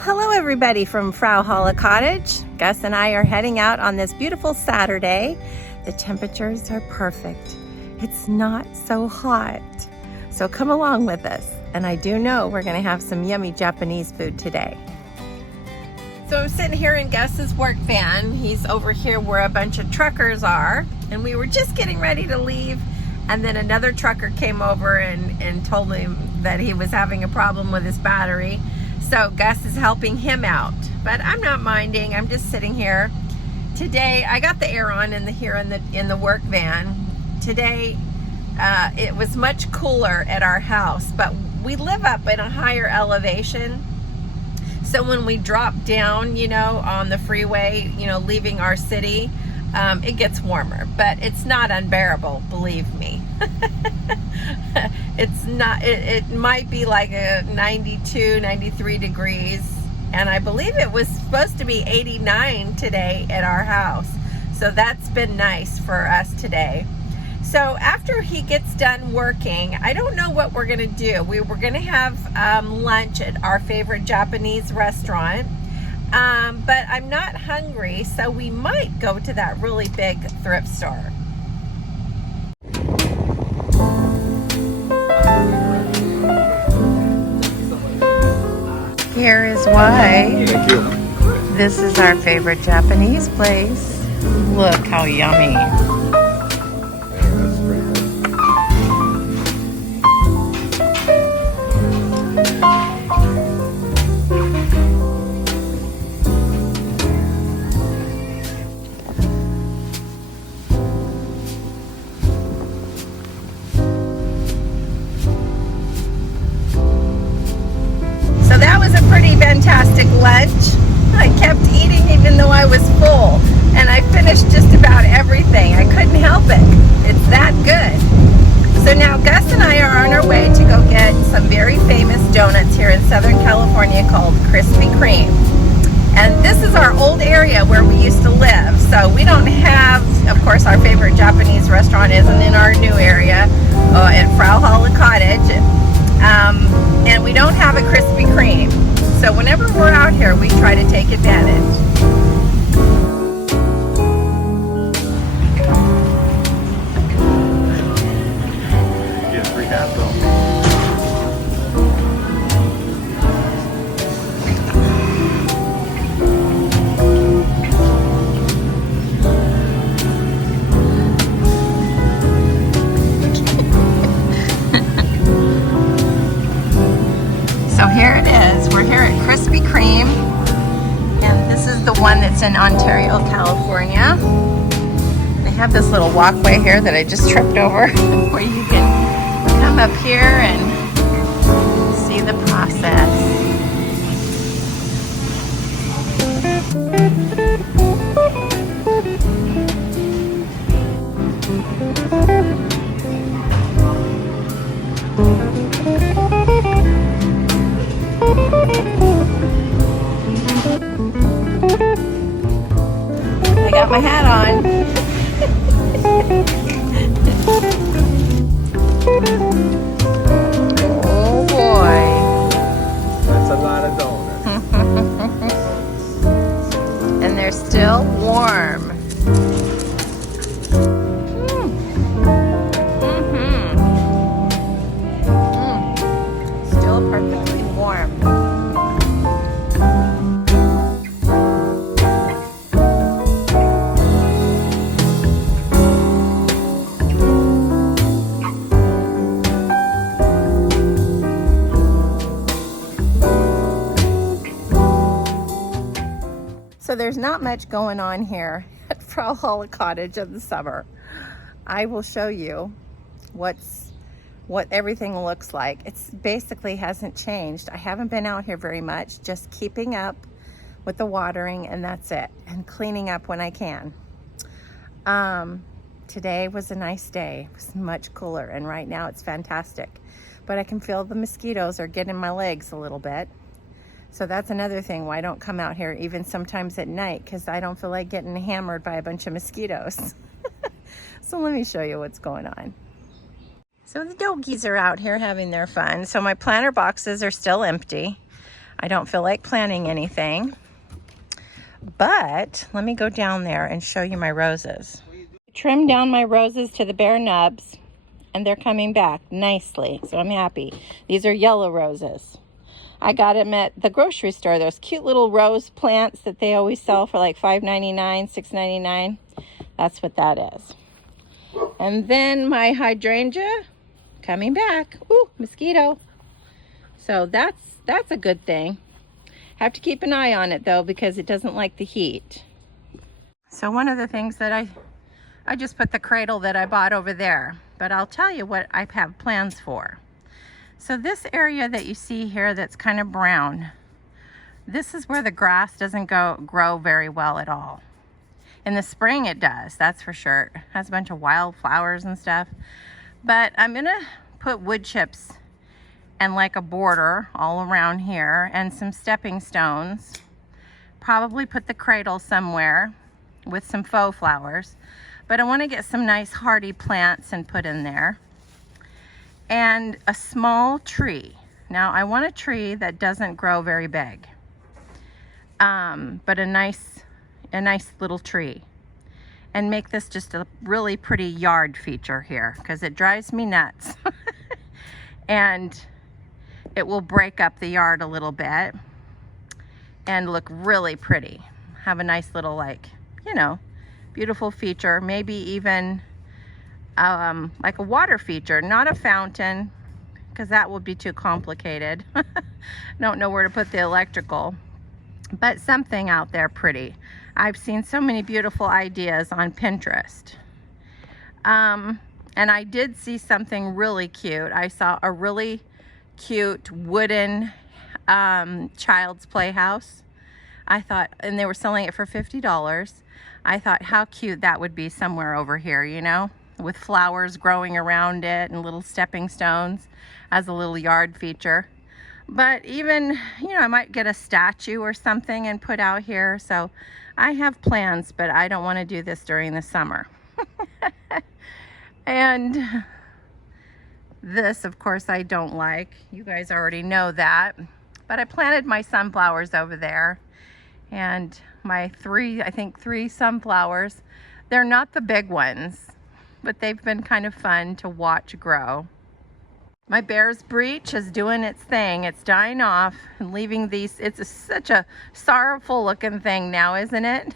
Well, hello everybody from Frau Holle Cottage. Gus and I are heading out on this beautiful Saturday. The temperatures are perfect. It's not so hot. So come along with us. And I do know we're gonna have some yummy Japanese food today. So I'm sitting here in Gus's work van. He's over here where a bunch of truckers are. And we were just getting ready to leave. And then another trucker came over and told him that he was having a problem with his battery. So Gus is helping him out, but I'm not minding. I'm just sitting here. Today, I got the air on in the work van. Today, it was much cooler at our house, but we live up in a higher elevation. So when we drop down, on the freeway, leaving our city, it gets warmer, but it's not unbearable, believe me. It's not, it might be like a 92, 93 degrees, and I believe it was supposed to be 89 today at our house. So that's been nice for us today. So after he gets done working, I don't know what we're gonna do. We were gonna have lunch at our favorite Japanese restaurant, but I'm not hungry, so we might go to that really big thrift store. Here is why. Thank you. This is our favorite Japanese place. Look how yummy. That's pretty good. So that was a pretty fantastic lunch. I kept eating even though I was full, and I finished just about everything. I couldn't help it. It's that good. So now Gus and I are on our way to go get some very famous donuts here in Southern California called Krispy Kreme. And this is our old area where we used to live. So we don't have, of course, our favorite Japanese restaurant isn't in our new area at Frau Holle Cottage. And we don't have a Krispy Kreme. So whenever we're out here, we try to take advantage. Get free half though. So here it is. We're here at Krispy Kreme, and this is the one that's in Ontario, California. They have this little walkway here that I just tripped over where you can come up here and see the process. I got my hat on. Oh boy. That's a lot of donuts. And they're still warm. Still perfectly warm. So there's not much going on here at Frau Holle Cottage in the summer. I will show you what everything looks like. It's basically hasn't changed. I haven't been out here very much, just keeping up with the watering, and that's it, and cleaning up when I can. Today was a nice day. It was much cooler, and right now it's fantastic. But I can feel the mosquitoes are getting my legs a little bit. So that's another thing why I don't come out here even sometimes at night, because I don't feel like getting hammered by a bunch of mosquitoes. So let me show you what's going on. So the doggies are out here having their fun. So my planter boxes are still empty. I don't feel like planting anything. But let me go down there and show you my roses. Trimmed down my roses to the bare nubs, and they're coming back nicely, so I'm happy. These are yellow roses. I got them at the grocery store, those cute little rose plants that they always sell for like $5.99, $6.99. That's what that is. And then my hydrangea coming back. Ooh, mosquito. So that's a good thing. Have to keep an eye on it though, because it doesn't like the heat. So one of the things that I just put the cradle that I bought over there, but I'll tell you what I have plans for. So this area that you see here that's kind of brown, this is where the grass doesn't grow very well at all. In the spring it does, that's for sure. It has a bunch of wildflowers and stuff. But I'm gonna put wood chips and like a border all around here and some stepping stones. Probably put the cradle somewhere with some faux flowers. But I wanna get some nice hardy plants and put in there. And a small tree. Now I want a tree that doesn't grow very big, but a nice little tree, and make this just a really pretty yard feature here, because it drives me nuts. And it will break up the yard a little bit and look really pretty. Have a nice little, like, you know, beautiful feature, maybe even like a water feature, not a fountain, because that would be too complicated. Don't know where to put the electrical, but something out there pretty. I've seen so many beautiful ideas on Pinterest. And I did see something really cute. I saw a really cute wooden child's playhouse. I thought, and they were selling it for $50. I thought how cute that would be somewhere over here, you know, with flowers growing around it and little stepping stones as a little yard feature. But even, you know, I might get a statue or something and put out here. So I have plans, but I don't want to do this during the summer. And this, of course, I don't like. You guys already know that. But I planted my sunflowers over there. And my I think three sunflowers. They're not the big ones, but they've been kind of fun to watch grow. My bear's breech is doing its thing. It's dying off and leaving these. Such a sorrowful looking thing now, isn't it?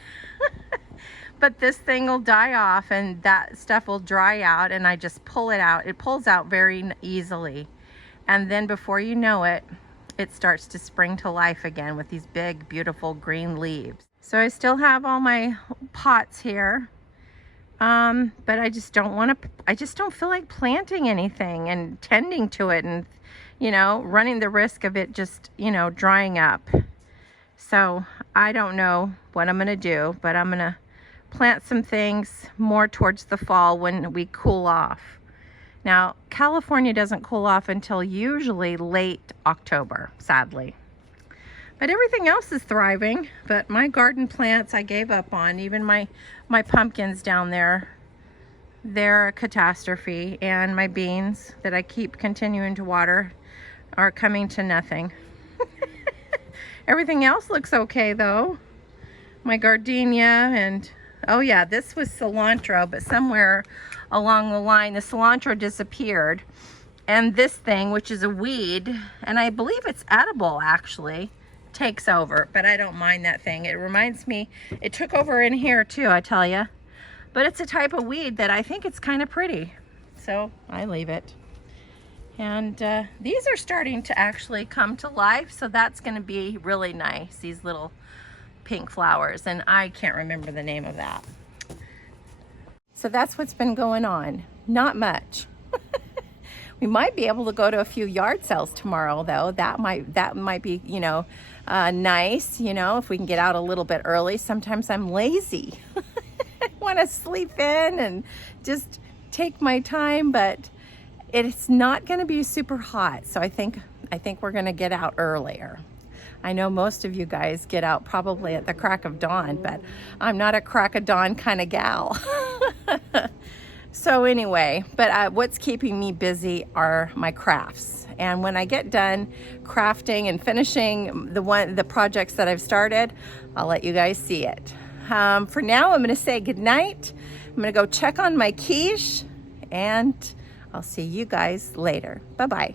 But this thing will die off and that stuff will dry out, and I just pull it out. It pulls out very easily. And then before you know it, it starts to spring to life again with these big, beautiful green leaves. So I still have all my pots here. But I just don't feel like planting anything and tending to it and, you know, running the risk of it just, you know, drying up. So I don't know what I'm going to do, but I'm going to plant some things more towards the fall when we cool off. Now, California doesn't cool off until usually late October, sadly. But everything else is thriving. But my garden plants I gave up on. Even my pumpkins down there, they're a catastrophe. And my beans that I keep continuing to water are coming to nothing. Everything else looks okay though. My gardenia and, oh yeah, this was cilantro, but somewhere along the line the cilantro disappeared. And this thing, which is a weed, and I believe it's edible actually, takes over, but I don't mind that thing. It reminds me, it took over in here too, I tell you. But it's a type of weed that I think it's kind of pretty, so I leave it. And these are starting to actually come to life, so that's going to be really nice, these little pink flowers, and I can't remember the name of that. So that's what's been going on. Not much. We might be able to go to a few yard sales tomorrow though. That might be, you know, nice, you know, if we can get out a little bit early. Sometimes I'm lazy. I want to sleep in and just take my time, but it's not going to be super hot. So I think we're going to get out earlier. I know most of you guys get out probably at the crack of dawn, but I'm not a crack of dawn kind of gal. So anyway, but what's keeping me busy are my crafts. And when I get done crafting and finishing the projects that I've started, I'll let you guys see it. For now, I'm gonna say goodnight. I'm gonna go check on my quiche, and I'll see you guys later. Bye-bye.